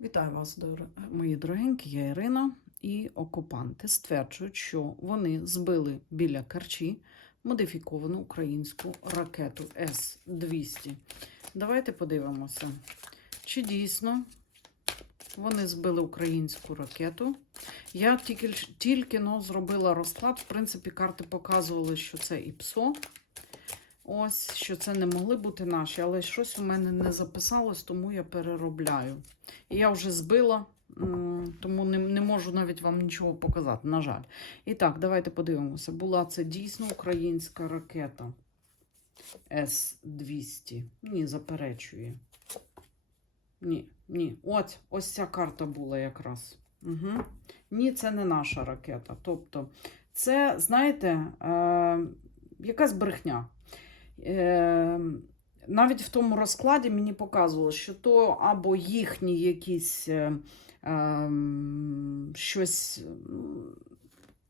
Вітаю вас, мої дорогенькі, я Ірина. І окупанти стверджують, що вони збили біля Керчі модифіковану українську ракету С-200. Давайте подивимося, чи дійсно вони збили українську ракету. Я тільки, тільки но зробила розклад. В принципі, карти показували, що це ІПСО. Ось, що це не могли бути наші, але щось у мене не записалось, тому я переробляю. І я вже збила, тому не, не можу навіть вам нічого показати, на жаль. І так, давайте подивимося. Була це дійсно українська ракета С-200. Ні, заперечує. Ні, ні. От, ось ця карта була якраз. Угу. Ні, це не наша ракета. Тобто, це, знаєте, е, якась брехня. Е, навіть в тому розкладі мені показувало, що то або їхні якісь е, е, щось,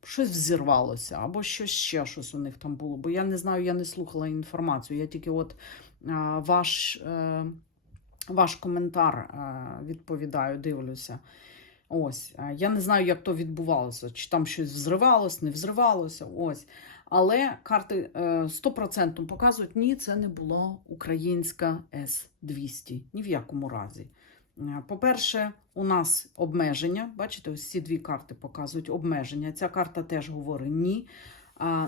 щось взірвалося, або щось ще щось у них там було. Бо я не знаю, я не слухала інформацію. Я тільки от ваш, е, ваш коментар е, відповідаю, дивлюся. Ось, е, я не знаю, як то відбувалося, чи там щось взривалось, не взривалося. Ось. Але карти е, 100% показують, ні, це не була українська С-200. Ні в якому разі. Е, По-перше, у нас обмеження. Бачите, ось ці дві карти показують обмеження. Ця карта теж говорить ні.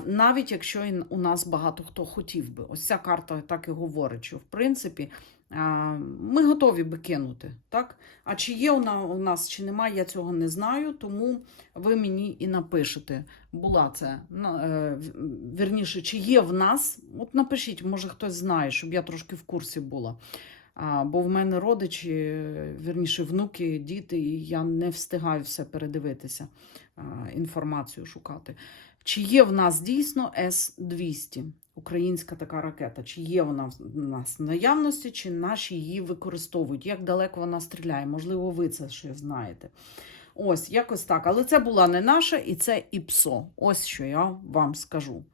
Навіть якщо у нас багато хто хотів би. Ось ця карта так і говорить, що в принципі ми готові би кинути. Так? А чи є вона у нас, чи немає, я цього не знаю, тому ви мені і напишете, була це. е, Вірніше, чи є в нас? От напишіть, може хтось знає, щоб я трошки в курсі була. А, бо в мене родичі, вірніше, внуки, діти, і я не встигаю все передивитися, інформацію шукати. Чи є в нас дійсно С-200, українська така ракета? Чи є вона в нас в наявності, чи наші її використовують? Як далеко вона стріляє? Можливо, ви це ще знаєте. Ось, якось так. Але це була не наша, і це ІПСО. Ось що я вам скажу.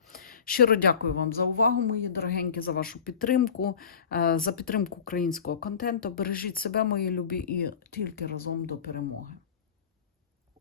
Щиро дякую вам за увагу, мої дорогенькі, за вашу підтримку, е, за підтримку українського контенту. Бережіть себе, мої любі, і тільки разом до перемоги.